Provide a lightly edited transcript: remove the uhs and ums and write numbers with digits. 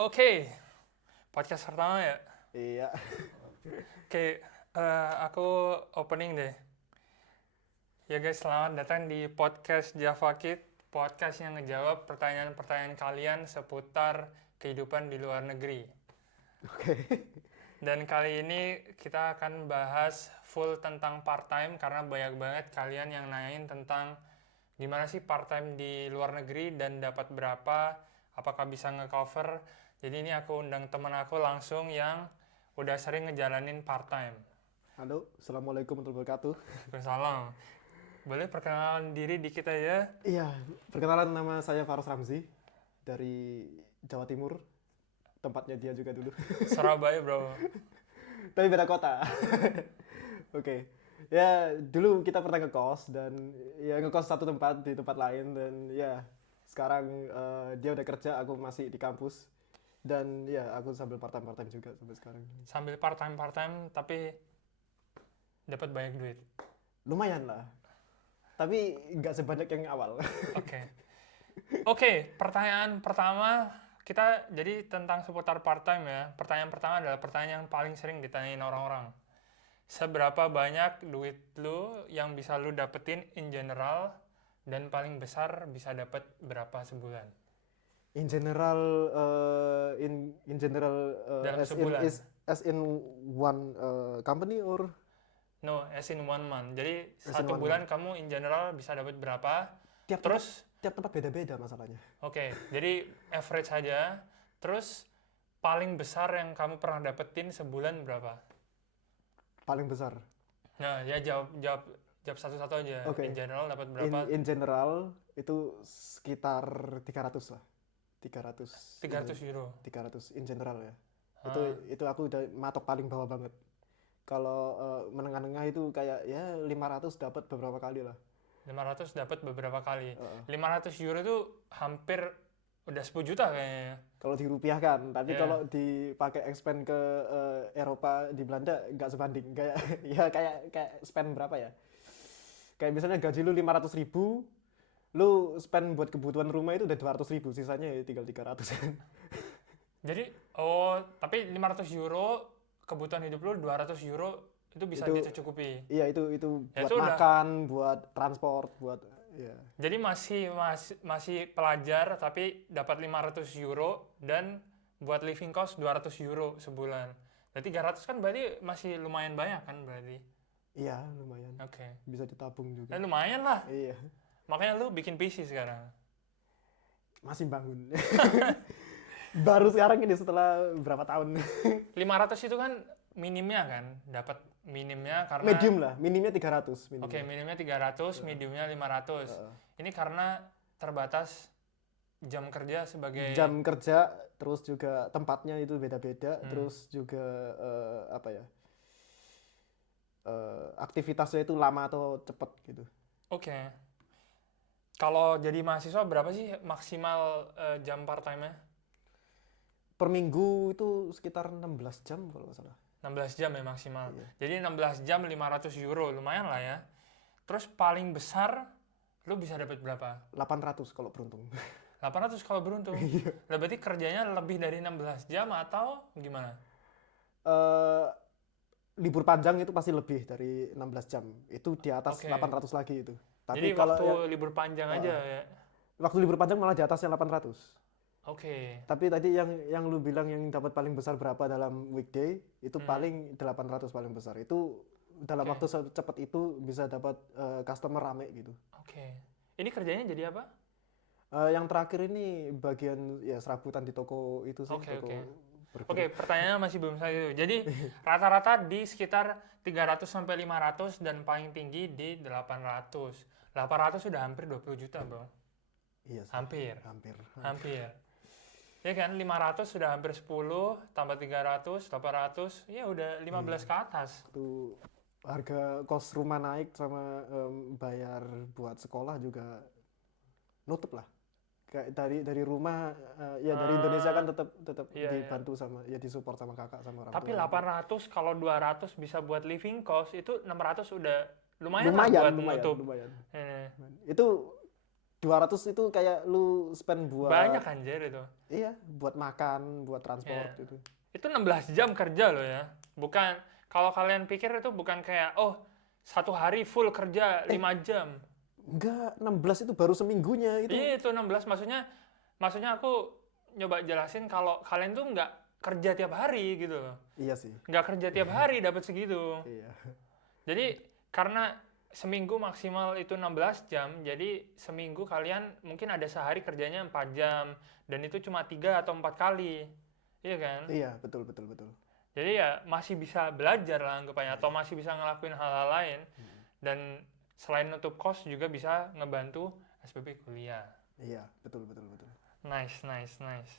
Oke, podcast pertama ya. Iya. Oke, aku opening deh. Ya guys, selamat datang di podcast Java Kid, podcast yang ngejawab pertanyaan-pertanyaan kalian seputar kehidupan di luar negeri. Oke. Dan kali ini kita akan bahas full tentang part-time karena banyak banget kalian yang nanyain tentang gimana sih part-time di luar negeri dan dapat berapa, apakah bisa nge-cover. Jadi ini aku undang teman aku langsung yang udah sering ngejalanin part-time. Halo, assalamualaikum warahmatullahi wabarakatuh. Waalaikumsalam. Boleh perkenalan diri dikit aja? Iya, perkenalan, nama saya Faros Ramzi dari Jawa Timur. Tempatnya dia juga dulu. Surabaya bro. Tapi beda kota. Oke. Ya, dulu kita pernah ngekos dan ya ngekos satu tempat di tempat lain dan ya sekarang dia udah kerja, aku masih di kampus. Dan ya aku sambil part-time juga sampai sekarang. Sambil part-time tapi dapat banyak duit. Lumayan lah. Tapi nggak sebanyak yang awal. Oke, pertanyaan pertama kita jadi tentang seputar part-time ya. Pertanyaan pertama adalah pertanyaan yang paling sering ditanyain orang-orang. Seberapa banyak duit lu yang bisa lu dapetin in general dan paling besar bisa dapat berapa sebulan? In general, Dalam as in sebulan. as in one company or No, as in 1 month. Jadi As in satu 1 bulan kamu in general bisa dapat berapa? tiap Terus, tiap tempat beda-beda masalahnya. oke, jadi average saja. Terus paling besar yang kamu pernah dapetin sebulan berapa? Paling besar. Nah, ya jawab satu-satu aja. Oke. In general dapat berapa? In general itu sekitar 300 lah. 300. 300 euro. 300 in general ya. Ah. Itu aku udah matok paling bawah banget. Kalau menengah-nengah itu kayak ya 500 dapat beberapa kali lah. 500 dapat beberapa kali. 500 euro itu hampir udah 10 juta kayaknya. Kalau dirupiahkan, tapi Iya. kalau dipakai expand ke Eropa di Belanda nggak sebanding. Kayak ya kayak spend berapa ya? Kayak misalnya gaji lu 500.000, lu spend buat kebutuhan rumah itu udah 200.000, sisanya ya tinggal 300. Jadi, tapi 500 euro kebutuhan hidup lu 200 euro itu bisa Itu- dicukupi. Iya, itu Ya, buat itu udah. makan, buat transport, buat ya. Jadi masih pelajar tapi dapat 500 euro dan buat living cost 200 euro sebulan. Berarti 300 kan berarti masih lumayan banyak kan berarti. Iya, lumayan. Oke. Bisa ditabung juga. Lumayan lah. Iya, Makanya lu bikin PC sekarang. masih bangun. Baru sekarang ini setelah berapa tahun. 500 itu kan minimnya kan, dapat minimnya karena Medium lah, minimnya 300. Oke, minimnya 300, mediumnya 500. Ini karena terbatas jam kerja sebagai Jam kerja, terus juga tempatnya itu beda-beda, terus juga apa ya, aktivitasnya itu lama atau cepet gitu. Oke. Kalau jadi mahasiswa berapa sih maksimal jam part-time-nya? Per minggu itu sekitar 16 jam kalau nggak salah. 16 jam ya maksimal. Iya. Jadi 16 jam 500 euro, lumayan lah ya. Terus paling besar lu bisa dapat berapa? 800 kalau beruntung. 800 kalau beruntung. Lah berarti kerjanya lebih dari 16 jam atau gimana? Eh, libur panjang itu pasti lebih dari 16 jam. Itu di atas Oke. 800 lagi itu. Tapi Jadi kalau waktu libur panjang aja ya. waktu libur panjang malah di atasnya 800. Oke. Tapi tadi yang lu bilang yang dapat paling besar berapa dalam weekday, itu paling 800 paling besar. Itu dalam Oke. waktu secepat itu bisa dapat customer rame gitu. Oke. Ini kerjanya jadi apa? Yang terakhir ini bagian ya serabutan di toko itu sih, Oke, toko oke. burger. Oke, pertanyaannya masih belum selesai itu. Jadi rata-rata di sekitar 300 sampai 500 dan paling tinggi di 800. 800 sudah hampir 20 juta, Bro. Iya sih. Hampir. Hampir. Ya kan, 500 sudah hampir 10, tambah 300, 800, ya udah 15 ke atas. Itu harga kos rumah naik sama bayar buat sekolah juga nutup lah. Kayak dari rumah ya dari Indonesia kan tetap Iya, dibantu sama ya disupport sama kakak sama orang Tapi tua. 800 kalau 200 bisa buat living cost, itu 600 udah lumayan lah buat nutup. Lumayan. Eh, Itu 200 itu kayak lu spend buat Banyak anjir itu. iya, buat makan, buat transport Iya. gitu. Itu 16 jam kerja loh ya. Bukan, kalau kalian pikir itu bukan kayak, oh, satu hari full kerja 5 jam. Enggak, 16 itu baru seminggunya itu. Iya, itu 16. Maksudnya aku nyoba jelasin kalau kalian tuh nggak kerja tiap hari gitu loh. Iya sih. Nggak kerja tiap hari dapat segitu. Iya. Jadi karena seminggu maksimal itu 16 jam, jadi seminggu kalian mungkin ada sehari kerjanya 4 jam, dan itu cuma 3 atau 4 kali. Iya kan? Iya, betul betul betul. Jadi ya masih bisa belajar lah anggapannya, atau masih bisa ngelakuin hal-hal lain. Dan selain nutup kos juga bisa ngebantu SPP kuliah. Iya, betul betul betul. Nice, nice, nice.